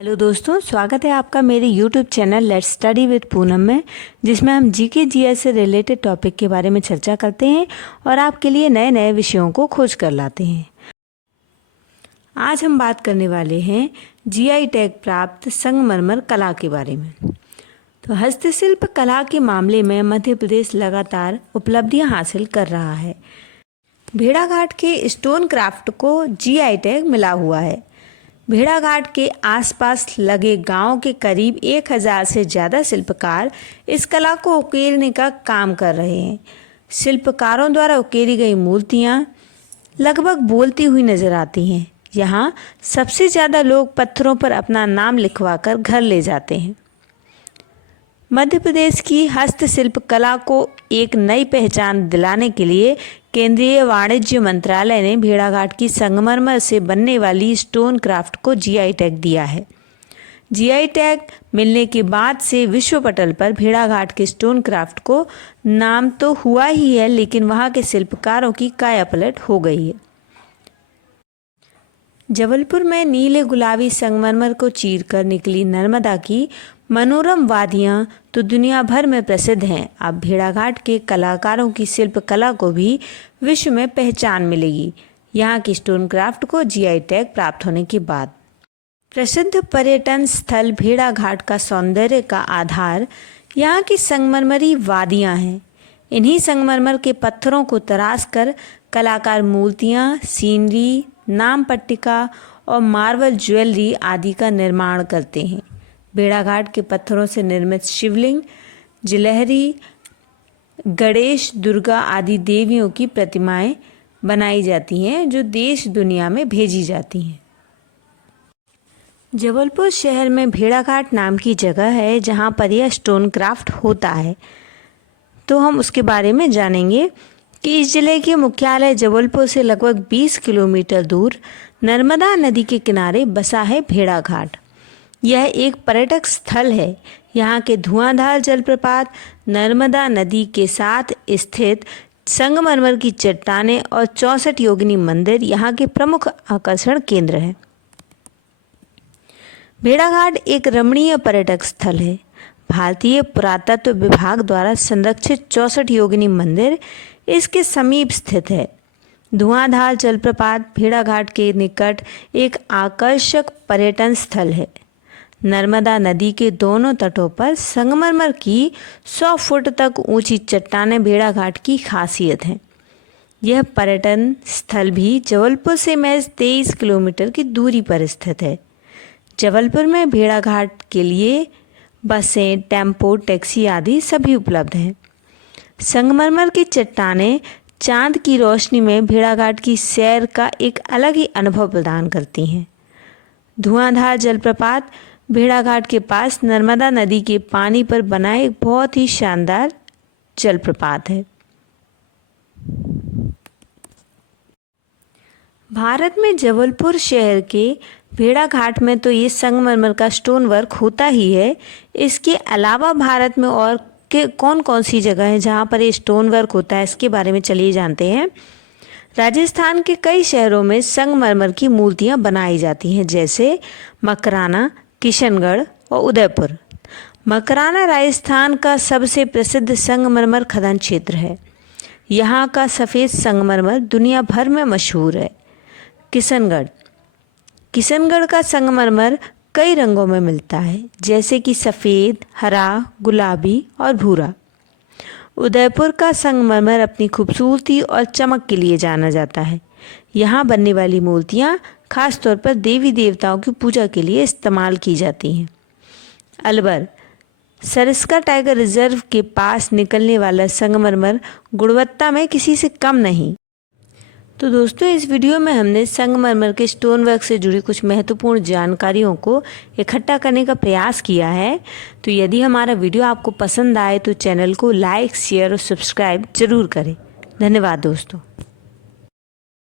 Hello दोस्तों, स्वागत है आपका मेरे YouTube channel let's study with Poonam में, जिसमें हम जीके जीएस से रिलेटेड टॉपिक के बारे में चर्चा करते हैं और आपके लिए नए नए विषयों को खोज कर लाते हैं। आज हम बात करने वाले हैं जीआई टैग प्राप्त संगमरमर कला के बारे में। तो हस्तशिल्प कला के मामले में मध्य प्रदेश लगातार उपलब्धियां हासिल कर रहा है। भेड़ाघाट के स्टोन क्राफ्ट को जीआई टैग मिला हुआ है। भेड़ाघाट के आसपास लगे गांव के करीब 1000 से ज़्यादा शिल्पकार इस कला को उकेरने का काम कर रहे हैं। शिल्पकारों द्वारा उकेरी गई मूर्तियां लगभग बोलती हुई नजर आती हैं। यहाँ सबसे ज़्यादा लोग पत्थरों पर अपना नाम लिखवाकर घर ले जाते हैं। मध्य प्रदेश की हस्तशिल्प कला को एक नई पहचान दिलाने के लिए केंद्रीय वाणिज्य मंत्रालय ने भेड़ाघाट की संगमरमर से बनने वाली स्टोन क्राफ्ट को जीआई टैग दिया है। जीआई टैग मिलने के बाद से विश्व पटल पर भेड़ाघाट के स्टोन क्राफ्ट को नाम तो हुआ ही है, लेकिन वहां के शिल्पकारों की कायापलट हो गई है। जबलपुर में नीले गुलाबी संगमरमर को चीरकर निकली नर्मदा की मनोरम वादियां तो दुनिया भर में प्रसिद्ध हैं। अब भेड़ाघाट के कलाकारों की शिल्प कला को भी विश्व में पहचान मिलेगी, यहाँ की स्टोन क्राफ्ट को जीआई टैग प्राप्त होने के बाद। प्रसिद्ध पर्यटन स्थल भेड़ाघाट का सौंदर्य का आधार यहाँ की संगमरमरी वादियाँ हैं। इन्हीं संगमरमर के पत्थरों को तराश कर कलाकार मूर्तियाँ, सीनरी, नाम पट्टिका और मार्बल ज्वेलरी आदि का निर्माण करते हैं। भेड़ाघाट के पत्थरों से निर्मित शिवलिंग, जिलहरी, गणेश, दुर्गा आदि देवियों की प्रतिमाएं बनाई जाती हैं, जो देश दुनिया में भेजी जाती हैं। जबलपुर शहर में भेड़ाघाट नाम की जगह है जहां पर यह स्टोन क्राफ्ट होता है। तो हम उसके बारे में जानेंगे कि इस जिले के मुख्यालय जबलपुर से लगभग 20 किलोमीटर दूर नर्मदा नदी के किनारे बसा है भेड़ाघाट। यह एक पर्यटक स्थल है। यहाँ के धुआंधार जलप्रपात, नर्मदा नदी के साथ स्थित संगमरमर की चट्टानें और 64 योगिनी मंदिर यहाँ के प्रमुख आकर्षण केंद्र हैं। भेड़ाघाट एक रमणीय पर्यटक स्थल है। भारतीय पुरातत्व विभाग द्वारा संरक्षित 64 योगिनी मंदिर इसके समीप स्थित है। धुआंधार जलप्रपात भेड़ाघाट के निकट एक आकर्षक पर्यटन स्थल है। नर्मदा नदी के दोनों तटों पर संगमरमर की 100 फुट तक ऊंची चट्टानें भेड़ाघाट की खासियत हैं। यह पर्यटन स्थल भी जबलपुर से महज 23 किलोमीटर की दूरी पर स्थित है। जबलपुर में भेड़ाघाट के लिए बसें, टेम्पो, टैक्सी आदि सभी उपलब्ध हैं। संगमरमर की चट्टानें चांद की रोशनी में भेड़ाघाट की सैर का एक अलग ही अनुभव प्रदान करती हैं। धुआंधार जलप्रपात भेड़ाघाट के पास नर्मदा नदी के पानी पर बना एक बहुत ही शानदार जलप्रपात है। भारत में जबलपुर शहर के भेड़ाघाट में तो ये संगमरमर का स्टोन वर्क होता ही है। इसके अलावा भारत में और कौन कौन सी जगह है जहाँ पर ये स्टोन वर्क होता है, इसके बारे में चलिए जानते हैं। राजस्थान के कई शहरों में संगमरमर की मूर्तियाँ बनाई जाती हैं, जैसे मकराना, किशनगढ़ और उदयपुर। मकराना राजस्थान का सबसे प्रसिद्ध संगमरमर खनन क्षेत्र है। यहाँ का सफ़ेद संगमरमर दुनिया भर में मशहूर है। किशनगढ़ का संगमरमर कई रंगों में मिलता है, जैसे कि सफ़ेद, हरा, गुलाबी और भूरा। उदयपुर का संगमरमर अपनी खूबसूरती और चमक के लिए जाना जाता है। यहाँ बनने वाली मूर्तियाँ खास तौर पर देवी देवताओं की पूजा के लिए इस्तेमाल की जाती हैं। अलवर सरिस्का टाइगर रिजर्व के पास निकलने वाला संगमरमर गुणवत्ता में किसी से कम नहीं। तो दोस्तों, इस वीडियो में हमने संगमरमर के स्टोन वर्क से जुड़ी कुछ महत्वपूर्ण जानकारियों को इकट्ठा करने का प्रयास किया है। तो यदि हमारा वीडियो आपको पसंद आए तो चैनल को लाइक, शेयर और सब्सक्राइब जरूर करें। धन्यवाद दोस्तों।